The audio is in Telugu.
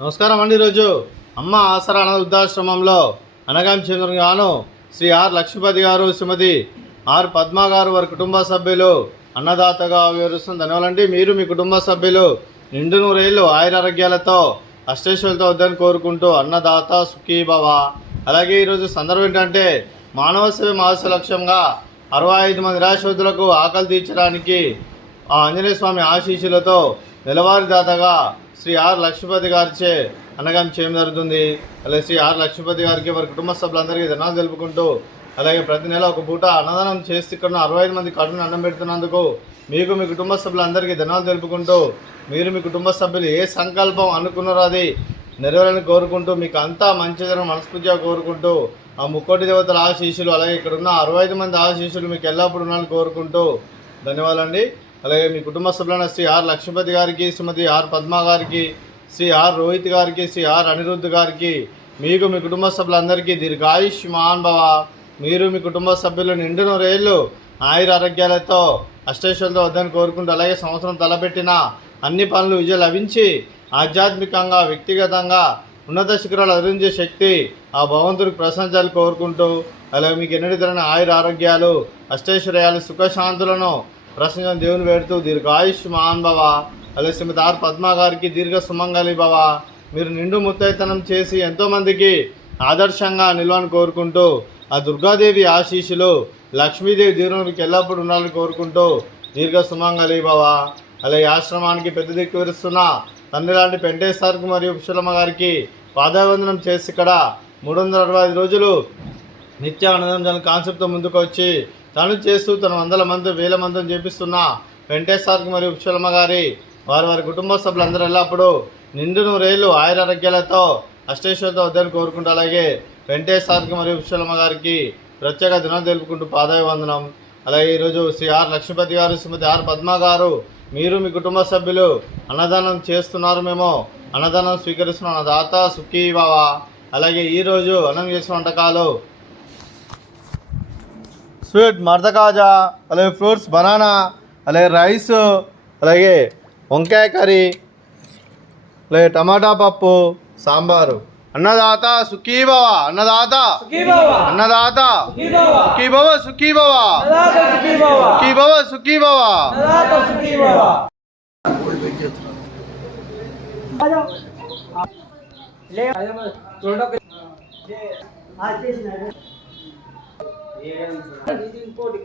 నమస్కారం అండి. ఈరోజు అమ్మ ఆసరా అనాథ వృద్ధాశ్రమంలో అనగాం చెందిన గాను శ్రీ ఆర్ లక్ష్మీపతి గారు, శ్రీమతి ఆర్ పద్మ గారు, వారి కుటుంబ సభ్యులు అన్నదాతగా వివరిస్తుంది. ధన్యవాదాలండి. మీరు మీ కుటుంబ సభ్యులు నిండు నూరేళ్ళు ఆయురారోగ్యాలతో అష్టైశ్వర్యాలతో వద్దని కోరుకుంటూ అన్నదాత సుఖీభవ. అలాగే ఈరోజు సందర్భం ఏంటంటే మానవ సేవ మహోత్సవ లక్ష్యంగా 65 మంది నిరాశ్రతులకు ఆకలి తీర్చడానికి ఆ ఆంజనేయ స్వామి ఆశీస్సులతో నెలవారీ దాతగా శ్రీ ఆర్ లక్ష్మీపతి గారిచే అన్నగాం చేయడం జరుగుతుంది. అలాగే శ్రీ ఆర్ లక్ష్మీపతి గారికి వారి కుటుంబ సభ్యులందరికీ ధన్యవాదాలు తెలుపుకుంటూ, అలాగే ప్రతి నెల ఒక పూట అన్నదానం చేసి ఇక్కడ 65 మంది కడుపుని అన్నం పెడుతున్నందుకు మీకు మీ కుటుంబ సభ్యులందరికీ ధన్యవాదాలు తెలుపుకుంటూ, మీరు మీ కుటుంబ సభ్యులు ఏ సంకల్పం అనుకున్నారో అది నెరవేరాలని కోరుకుంటూ, మీకు అంతా మంచిదని మనస్ఫూర్తిగా కోరుకుంటూ, ఆ ముక్కోటి దేవతల ఆశీస్సులు, అలాగే ఇక్కడ ఉన్న 65 మంది ఆశీస్సులు మీకు ఎల్లప్పుడూ ఉండాలని కోరుకుంటూ ధన్యవాదాలండి. అలాగే మీ కుటుంబ సభ్యులైన శ్రీ ఆర్ లక్ష్మీపతి గారికి, శ్రీమతి ఆర్ పద్మ గారికి, శ్రీ ఆర్ రోహిత్ గారికి, శ్రీ ఆర్ అనిరుద్ధ్ గారికి, మీకు మీ కుటుంబ సభ్యులందరికీ దీర్ఘాయుష్మాన్ భవ. మీరు మీ కుటుంబ సభ్యులు నిండు నూరేళ్ళు ఆయుర ఆరోగ్యాలతో అష్టైశ్వర్యాలతో వద్దని కోరుకుంటూ, అలాగే సంవత్సరం తలపెట్టిన అన్ని పనులు విజయం లభించి ఆధ్యాత్మికంగా వ్యక్తిగతంగా ఉన్నత శిఖరాలు అధిరించే శక్తి ఆ భగవంతుడికి ప్రశంసాలు కోరుకుంటూ, అలాగే మీకు ఎన్నటి తరని ఆయుర ఆరోగ్యాలు అష్టైశ్వర్యాలు సుఖశాంతులను ప్రశ్నించిన దేవుని వేడుతూ దీర్ఘాయుష్మాన్ భవ. అలాగే శ్రీమతి ఆర్ పద్మ గారికి దీర్ఘ సుమంగళి భవ. మీరు నిండు ముత్తైతనం చేసి ఎంతోమందికి ఆదర్శంగా నిలవని కోరుకుంటూ, ఆ దుర్గాదేవి ఆశీస్సులు లక్ష్మీదేవి దీవునికి ఎల్లప్పుడూ ఉండాలని కోరుకుంటూ దీర్ఘ సుమంగళి భవ. అలాగే ఆశ్రమానికి పెద్ద దిక్కు విరుస్తున్న తండ్రి లాంటి వెంకటేశ్వర్కి మరియు పుష్పలమ్మ గారికి పాదావందనం చేసి ఇక్కడ 365 రోజులు నిత్య అన్నదానం కాన్సెప్ట్తో ముందుకు వచ్చి తను చేస్తూ తన వందల మంది వేల మందిని చేపిస్తున్న వెంకటేశ్వర్కి మరియు పుష్పలమ్మ గారి వారి కుటుంబ సభ్యులందరూ ఎల్లప్పుడూ నిండు నూరేళ్ళు ఆయురారోగ్యాలతో అష్టైశ్వర్యాలతో వద్దని కోరుకుంటూ, అలాగే వెంకటేశ్వర్కి మరియు పుష్పలమ్మ గారికి ప్రత్యేక దినాలు తెలుపుకుంటూ పాదాభివందనం. అలాగే ఈరోజు శ్రీ ఆర్ లక్ష్మీపతి గారు, శ్రీమతి ఆర్ పద్మ గారు, మీరు మీ కుటుంబ సభ్యులు అన్నదానం చేస్తున్నారు, మేము అన్నదానం స్వీకరిస్తున్న దాత సుఖీభవ. అలాగే ఈరోజు అన్నం చేసిన వంటకాలు స్వీట్ మర్ద కాజా, అలాగే ఫ్రూట్స్ బనానా, అలాగే రైస్, అలాగే వంకాయ కర్రీ, అలాగే టమాటా పప్పు, సాంబారు. అన్నదాత సుఖీభవ, అన్నదాత అన్నదాత సుఖీభవ, సుఖీభవ సుఖీభవ, సుఖీభవ. ఇంకోటి